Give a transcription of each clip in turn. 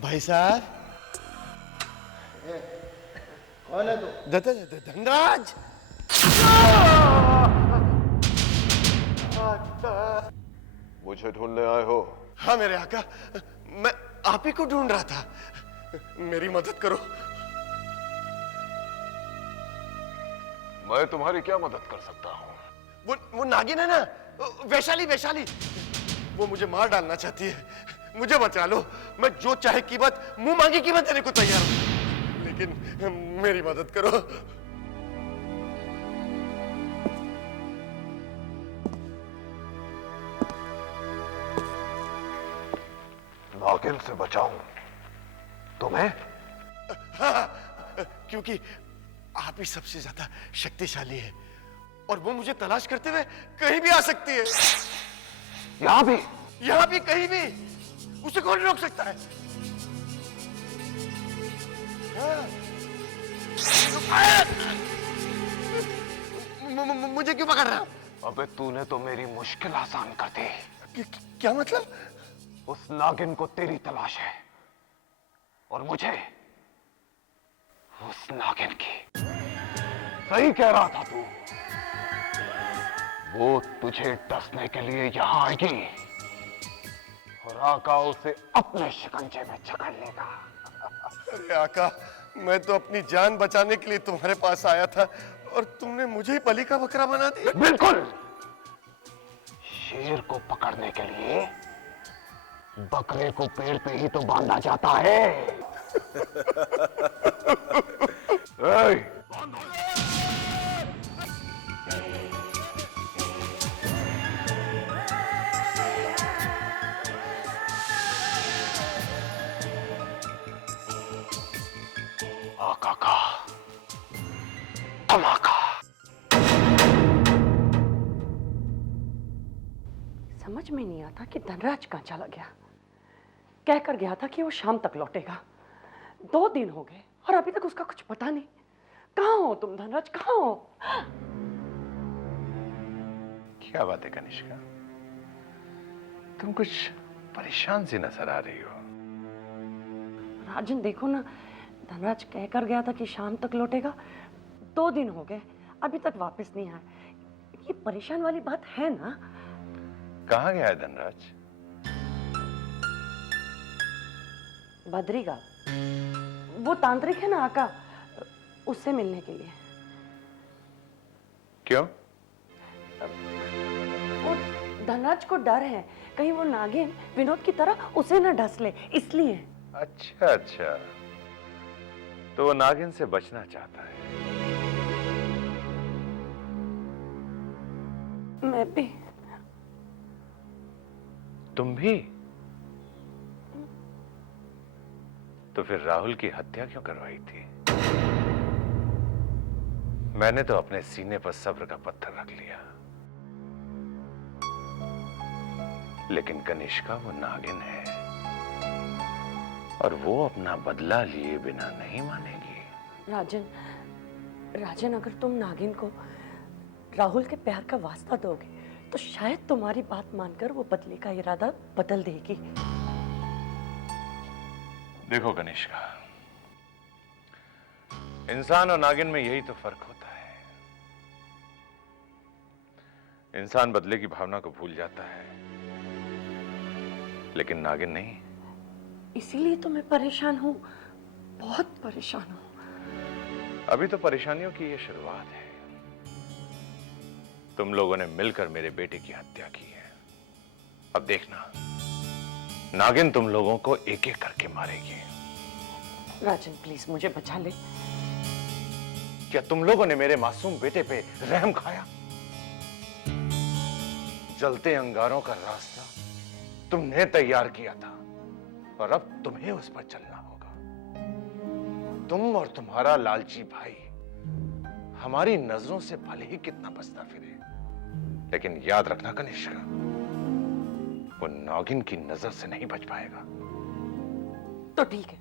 भाई साहब, कौन है तू? धनराज। मुझे ढूंढने आए हो? हाँ मेरे आका, मैं आप ही को ढूंढ रहा था। मेरी मदद करो। मैं तुम्हारी क्या मदद कर सकता हूँ? वो नागिन है ना, वैशाली वैशाली, वो मुझे मार डालना चाहती है। मुझे बचा लो। मैं जो चाहे कीमत, मुंह मांगी कीमत देने को तैयार हूं, लेकिन मेरी मदद करो। नागिन से बचाऊं तुम्हें? हाँ, क्योंकि आप ही सबसे ज्यादा शक्तिशाली है और वो मुझे तलाश करते हुए कहीं भी आ सकती है। यहां भी कहीं भी। उसे कौन रोक सकता है? मुझे क्यों पकड़ रहा? अबे तूने तो मेरी मुश्किल आसान कर दी। क्या मतलब? उस नागिन को तेरी तलाश है और मुझे उस नागिन की। सही कह रहा था तू। वो तुझे डसने के लिए यहां आएगी और आका उसे अपने शिकंजे में जकड़ लेगा। अरे आका, मैं तो अपनी जान बचाने के लिए तुम्हारे पास आया था और तुमने मुझे ही बलि का बकरा बना दिया। बिल्कुल। शेर को पकड़ने के लिए बकरे को पेड़ पे ही तो बांधा जाता है। आका का धमाका। समझ में नहीं आता कि धनराज कहाँ चला गया। कहकर गया था कि वो शाम तक लौटेगा। 2 दिन हो गए और अभी तक उसका कुछ पता नहीं। कहाँ हो तुम धनराज, कहाँ हो? क्या बात है कनिष्का, तुम कुछ परेशान सी नजर आ रही हो। राजन देखो ना, धनराज कहकर गया था कि शाम तक लौटेगा। 2 दिन हो गए, अभी तक वापस नहीं आया। ये परेशान वाली बात है ना? कहाँ गया है धनराज? बद्रीगा, वो तांत्रिक है ना आका, उससे मिलने के लिए। क्यों? वो धनराज को डर है कहीं वो नागिन विनोद की तरह उसे न डस ले, इसलिए। अच्छा अच्छा, तो वो नागिन से बचना चाहता है। मैं भी। तुम भी? तो फिर राहुल की हत्या क्यों करवाई थी? मैंने तो अपने सीने पर सब्र का पत्थर रख लिया, लेकिन कनिष्का वो नागिन है और वो अपना बदला लिए बिना नहीं मानेगी। राजन, अगर तुम नागिन को राहुल के प्यार का वास्ता दोगे तो शायद तुम्हारी बात मानकर वो बदले का इरादा बदल देगी। देखो कनिष्का, इंसान और नागिन में यही तो फर्क होता है। इंसान बदले की भावना को भूल जाता है, लेकिन नागिन नहीं। इसीलिए तो मैं परेशान हूं, बहुत परेशान हूं। अभी तो परेशानियों की ये शुरुआत है। तुम लोगों ने मिलकर मेरे बेटे की हत्या की है। अब देखना, नागिन तुम लोगों को एक एक करके मारेगी। राजन प्लीज मुझे बचा ले। क्या तुम लोगों ने मेरे मासूम बेटे पे रहम खाया? जलते अंगारों का रास्ता तुमने तैयार किया था और अब तुम्हें उस पर चलना होगा। तुम और तुम्हारा लालची भाई हमारी नजरों से भले ही कितना बचता फिरे, लेकिन याद रखना कनिष्का, वो नागिन की नजर से नहीं बच पाएगा। तो ठीक है,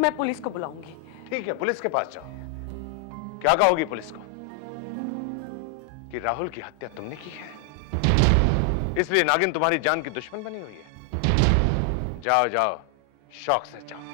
मैं पुलिस को बुलाऊंगी। ठीक है, पुलिस के पास जाओ। क्या कहोगी पुलिस को कि राहुल की हत्या तुमने की है, इसलिए नागिन तुम्हारी जान की दुश्मन बनी हुई है? जाओ जाओ, शौक से जाओ।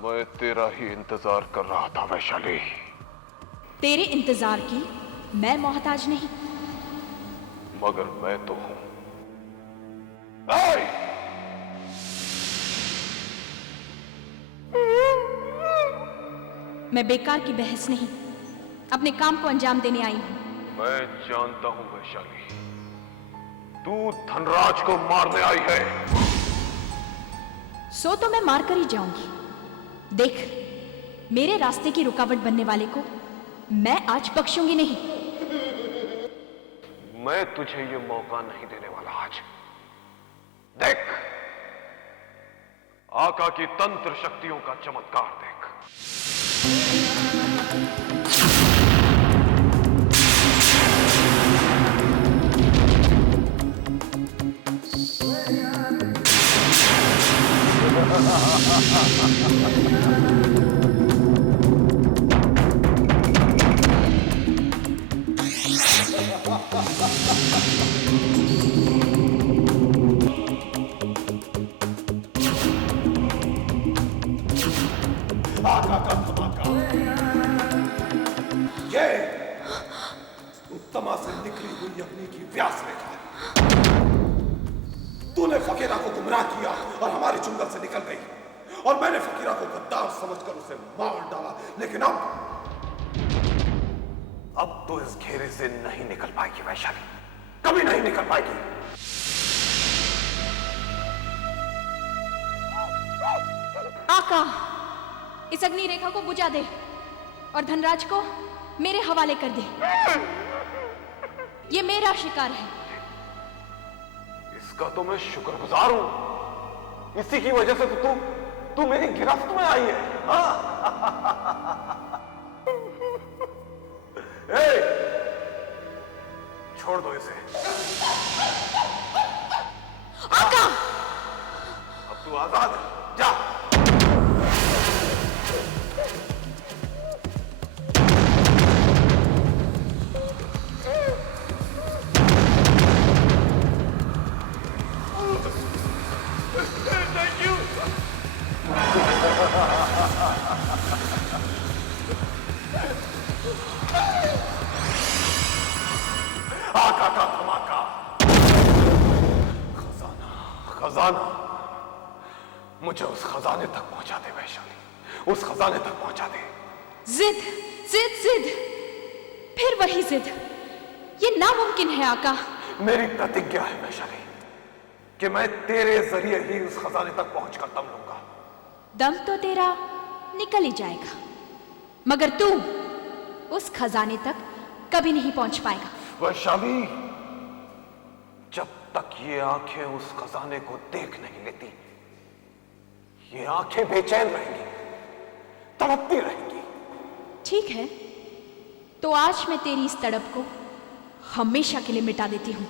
मैं तेरा ही इंतजार कर रहा था वैशाली। तेरे इंतजार की मैं मोहताज नहीं। मगर मैं तो हूं। मैं बेकार की बहस नहीं, अपने काम को अंजाम देने आई हूं। मैं जानता हूं वैशाली, तू धनराज को मारने आई है। सो तो मैं मार कर ही जाऊंगी। देख, मेरे रास्ते की रुकावट बनने वाले को मैं आज बख्शूंगी नहीं। मैं तुझे ये मौका नहीं देने वाला आज। देख, आका की तंत्र शक्तियों का चमत्कार देख। आका का धमाका, ये उत्तमा से निकली हुई अग्नि की व्यास रेखा है। तूने फकीरा को गुमराह किया और हमारे चुंगल से निकल गई, और मैंने फकीरा को गद्दार समझकर उसे मार डाला। लेकिन अब तो इस घेरे से नहीं निकल पाएगी वैशाली, कभी नहीं निकल पाएगी। आका, इस अग्नि रेखा को बुझा दे और धनराज को मेरे हवाले कर दे। ये मेरा शिकार है। इसका तो मैं शुक्रगुजार हूं। इसी की वजह से तो तू मेरी गिरफ्त में आई है। छोड़ दो इसे। आका! अब तू आजाद है, जा। Thank you. आका का धमाका। खजाना, खजाना। मुझे उस खजाने तक पहुंचा दे वैशाली, उस खजाने तक पहुंचा दे। जिद, जिद, जिद, फिर वही जिद। ये नामुमकिन है आका। मेरी प्रतिज्ञा है वैशाली कि मैं तेरे जरिए ही उस खजाने तक पहुंचकर दम लूंगा। दम तो तेरा निकल ही जाएगा, मगर तू उस खजाने तक कभी नहीं पहुंच पाएगा। वैशाली, जब तक ये आंखें उस खजाने को देख नहीं लेती, ये आंखें बेचैन रहेंगी, तड़पती रहेंगी। ठीक है, तो आज मैं तेरी इस तड़प को हमेशा के लिए मिटा देती हूं।